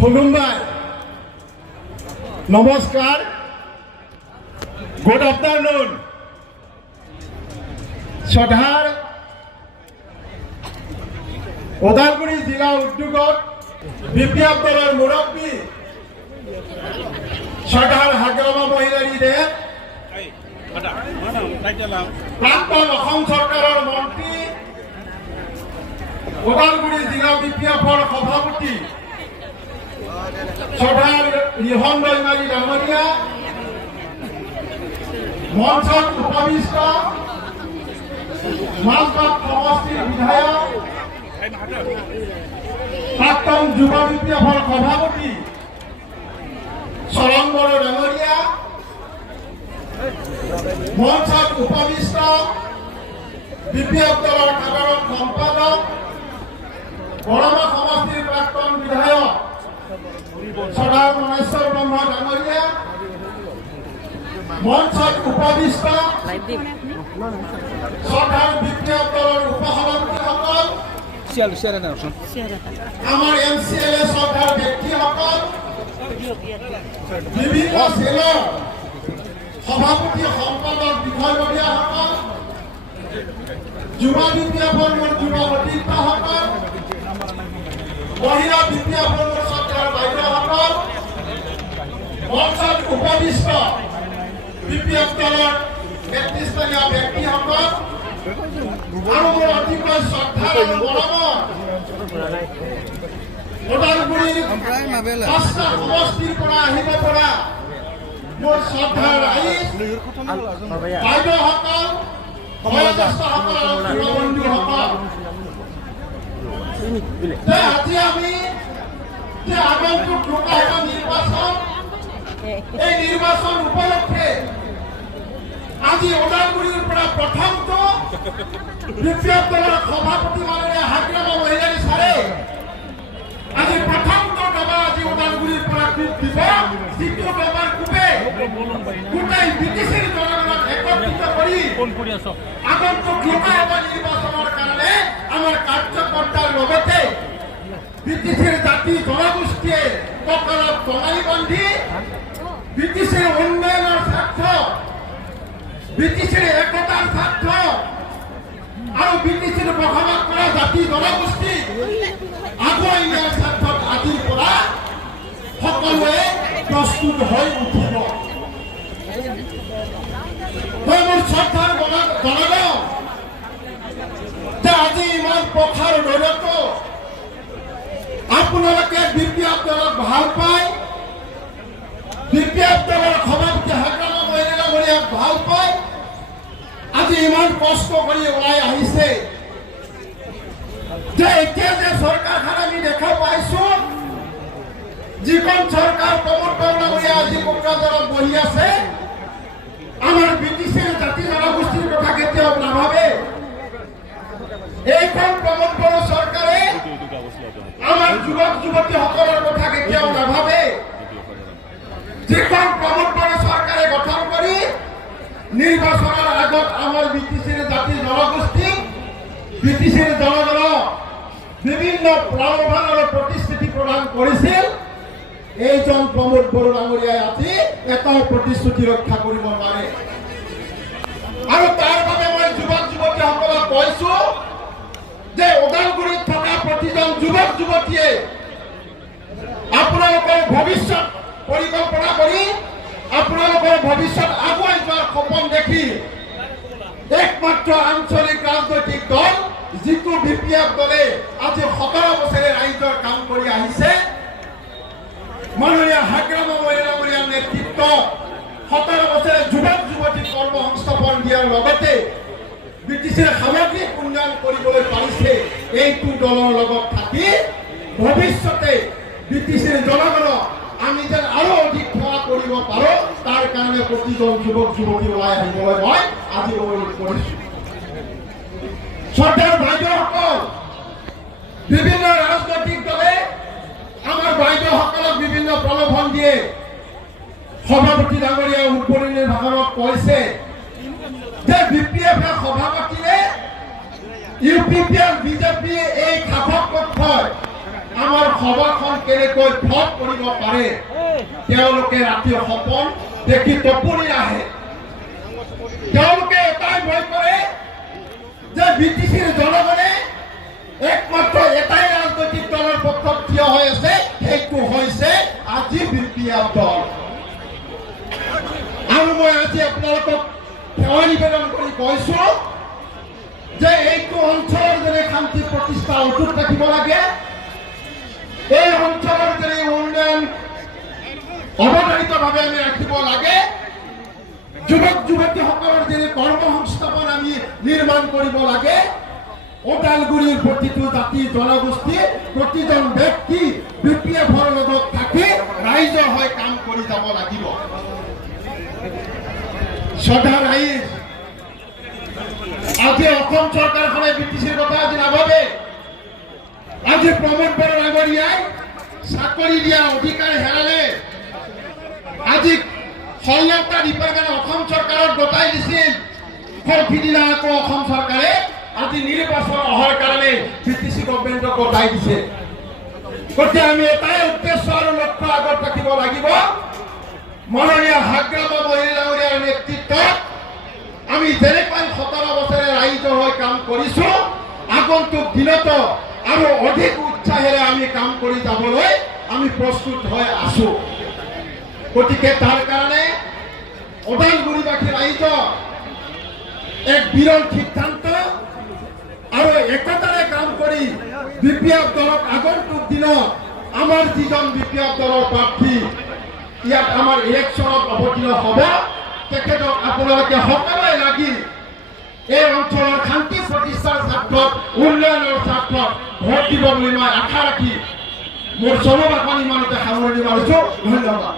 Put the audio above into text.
খুলুমবাই নমস্কাৰ good afternoon শ্ৰদ্ধাৰ ওদালগুৰি জিলা উদ্যোগত বিপ্লৱ দলৰ মুৰব্বী শ্ৰদ্ধাৰ হাগ্ৰামা মহিলাৰী দেৱ প্ৰাক্তন অসম চৰকাৰৰ মন্ত্ৰী ওদালগুৰি জিলা বিপ্লৱৰ সভাপতি শ্ৰদ্ধাৰ ৰিহন দৈমাৰী ডাঙৰীয়া মঞ্চত উপবিষ্ট মাজবাট সমষ্টিৰ বিধায়ক প্ৰাক্তন যুৱ বিপ্লৱৰ সভাপতি চৰণ বড়ো ডাঙৰীয়া মঞ্চত উপবিষ্ট বিপ্লৱ দলৰ সাধাৰণ সম্পাদক বৰমা সমষ্টিৰ প্ৰাক্তন বিধায়ক শ্ৰদ্ধাৰ মনেশ্বৰ ব্ৰহ্ম ডাঙৰীয়া মঞ্চত উপবিষ্ট শ্ৰদ্ধাৰ বিপ্লৱ দলৰ উপসভাপতিসকল আমাৰ MCLA শ্ৰদ্ধাৰ ব্যক্তিসকল বিভিন্ন সেলৰ সভাপতি সম্পাদক বিষয়ববীয়াসকল যুৱ বিপ্লৱৰ মোৰ যুৱ সতীৰ্থসকল মহিলা বিপ্লৱৰ মোৰ শ্ৰদ্ধাৰ বাইদেউসকল মঞ্চত উপবিষ্ট বিপ্লৱ দলৰ নেতৃস্থানীয় ব্যক্তিসকল আৰু মোৰ অতিকৈ শ্ৰদ্ধা আৰু মৰমৰ ওদালগুৰিৰ ৫টা সমষ্টিৰ পৰা আহিব পৰা মোৰ শ্ৰদ্ধাৰ ৰাইজ বাইদেউসকল বয়োজ্যেষ্ঠসকল আৰু যুৱ বন্ধুসকল আজি আমি যে আগন্তুক লোকসভা নিৰ্বাচন এই নিৰ্বাচন উপলক্ষে আজি ওদালগুৰিৰ পৰা প্ৰথমটো বিপ্লৱ দলৰ সভাপতি মাননীয় হাগ্ৰামা মহিলাৰী ছাৰে আজি প্ৰথমটো দবা আজি ওদালগুৰিৰ পৰা কোপ দিব যিটো দবাৰ কোপে গোটেই বিটিচিৰ জনগণক একত্ৰিত কৰি আগন্তুক লোকসভা নিৰ্বাচনৰ কাৰণে আমাৰ কাৰ্যকৰ্তাৰ লগতে বিটিচিৰ জাতি জনগোষ্ঠীয়ে কঁকালত টঙালি বান্ধি বিটিচিৰ উন্নয়নৰ স্বাৰ্থ বিটিচিৰ একতাৰ স্বাৰ্থ আৰু বিটিচিৰ বসবাস কৰা জাতি জনগোষ্ঠী আগুৱাই নিয়াৰ স্বাৰ্থত আজিৰ পৰা সকলোৱে প্ৰস্তুত হৈ উঠিব। মই মোৰ শ্ৰদ্ধাৰ জনালোঁ যে আজি ইমান প্ৰখাৰ ৰ'দতো আপোনালোকে বিপ্লৱ দলক ভাল পায়, বিপ্লৱ দলৰ সভাপতি হাগ্ৰামা মহিলাৰীক ভাল পায়, আজি ইমান কষ্ট কৰি ওলাই আহিছে যে এতিয়া যে চৰকাৰখন আমি দেখা পাইছো যিখন চৰকাৰ প্ৰমোদ বৰুৱা আজি কোকৰাঝাৰত বহি আছে আমাৰ বিটিচিৰ জাতি জনগোষ্ঠীৰ কথা কেতিয়াও নাভাবে। এইখন প্ৰমোদ বড়ো চৰকাৰে আমাৰ যুৱক যুৱতীসকলৰ কথা কেতিয়াও নাভাবে। যিখন প্ৰমোদ বড়ো চৰকাৰে গঠন কৰি নিৰ্বাচনৰ আগত আমাৰ বিটিচিৰ জাতি জনগোষ্ঠী বিটিচিৰ জনগণক বিভিন্ন প্ৰলোভন আৰু প্ৰতিশ্ৰুতি প্ৰদান কৰিছিল, এইজন প্ৰমোদ বড়ো ডাঙৰীয়াই আজি এটাও প্ৰতিশ্ৰুতি ৰক্ষা কৰিব নোৱাৰে। আৰু তাৰ বাবে মই যুৱক যুৱতীসকলক কৈছো যে ওদালগুৰিত থকা প্ৰতিজন যুৱক যুৱতীয়ে আপোনালোকৰ ভৱিষ্যত পৰিকল্পনা কৰি আপোনালোকৰ ভৱিষ্যত আগুৱাই যোৱাৰ সপোন দেখি একমাত্ৰ আঞ্চলিক ৰাজনৈতিক দল যিটো বিপ্লৱ দলে আজি 17 বছৰে ৰাইজৰ কাম কৰি আহিছে মাননীয় হাগ্ৰামা মহিলাৰীৰ নেতৃত্বত 17 বছৰে যুৱক যুৱতীক কৰ্মসংস্থাপন দিয়াৰ লগতে বিটিচিৰ সামগ্ৰিক উন্নয়ন কৰিবলৈ পাৰিছে। এইটো দলৰ লগত থাকি ভৱিষ্যতে বিটিচিৰ জনগণক আমি যেন আৰু অধিক সেৱা কৰিব পাৰো তাৰ কাৰণে প্ৰতিজন যুৱক যুৱতী ওলাই আহিবলৈ মই আজি অনুৰোধ কৰিছো। শ্ৰদ্ধাৰ বাইদেউসকল, বিভিন্ন ৰাজনৈতিক দলে আমাৰ বাইদেউসকলক বিভিন্ন প্ৰলোভন দিয়ে। সভাপতি ডাঙৰীয়াই উদ্বোধনী ভাষণত কৈছে যে বিপিএফে সভা পাতিলে ইউপিপিএল বিজেপি এই খাপত থয় আমাৰ সভাখন কেনেকৈ ফ্লপ কৰিব পাৰে তেওঁলোকে ৰাতি সপোন দেখি টোপনি আহে তেওঁলোকে এটাই ভয় কৰে যে বিটিচিৰ জনগণে একমাত্ৰ এটাই ৰাজনৈতিক দলৰ পক্ষত থিয় হৈ আছে সেইটো হৈছে আজি বিপিএফ দল আৰু মই আজি আপোনালোকক সেৱা নিবেদন কৰি কৈছো যে এইটো অঞ্চলৰ যেনে শান্তি প্ৰতিষ্ঠা অটুট ৰাখিব লাগে এই অঞ্চলৰ যেনে উন্নয়ন অৱধাৰিতভাৱে আমি ৰাখিব লাগে যুৱক যুৱতীসকলৰ যেনে কৰ্মসংস্থাপন আমি নিৰ্মাণ কৰিব লাগে ওদালগুৰিৰ প্ৰতিটো জাতি জনগোষ্ঠী প্ৰতিজন ব্যক্তি বিপিএফৰ লগত থাকি ৰাইজৰ হৈ কাম কৰি যাব লাগিব শ্ৰদ্ধা ৰাইজ আজি অসম চৰকাৰখনে বিটিচিৰ কথা আজি নাভাবে আজি প্ৰমোদ বড়ো ডাঙৰীয়াই চাকৰি দিয়া অধিকাৰ হেৰালে আজি 16টা ডিপাৰ্টমেণ্ট অসম চৰকাৰক গতাই দিছিল সিদিনা আকৌ অসম চৰকাৰে আজি নিৰ্বাচন অহাৰ কাৰণে বিটিচি গভৰ্ণমেণ্টক গতাই দিছে গতিকে আমি এটাই উদ্দেশ্য আৰু লক্ষ্য আগত ৰাখিব লাগিব মাননীয় হাগ্ৰামা মহিলা ডাঙৰীয়াৰ নেতৃত্বত আমি যেনেকৈ 17 বছৰে ৰাইজৰ হৈ কাম কৰিছো আগন্তুক দিনত আৰু অধিক উৎসাহেৰে আমি কাম কৰি যাবলৈ আমি প্ৰস্তুত হৈ আছো গতিকে তাৰ কাৰণে ওদালগুৰিবাসী ৰাইজ এক বিৰল সিদ্ধান্ত আৰু একতাৰে কাম কৰি বিপিএফ দলক আগন্তুক দিনত আমাৰ যিজন বিপিএফ দলৰ প্ৰাৰ্থী ইয়াত আমাৰ ইলেকশ্যনত অৱতীৰ্ণ হ'ব তেখেতক আপোনালোকে সকলোৱে লাগি এই অঞ্চলৰ শান্তি প্ৰতিষ্ঠাৰ স্বাৰ্থত উন্নয়নৰ স্বাৰ্থত ভোট দিব বুলি মই আশা ৰাখি মোৰ চমু বাকনি ইমানতে সামৰণি মাৰিছো ধন্যবাদ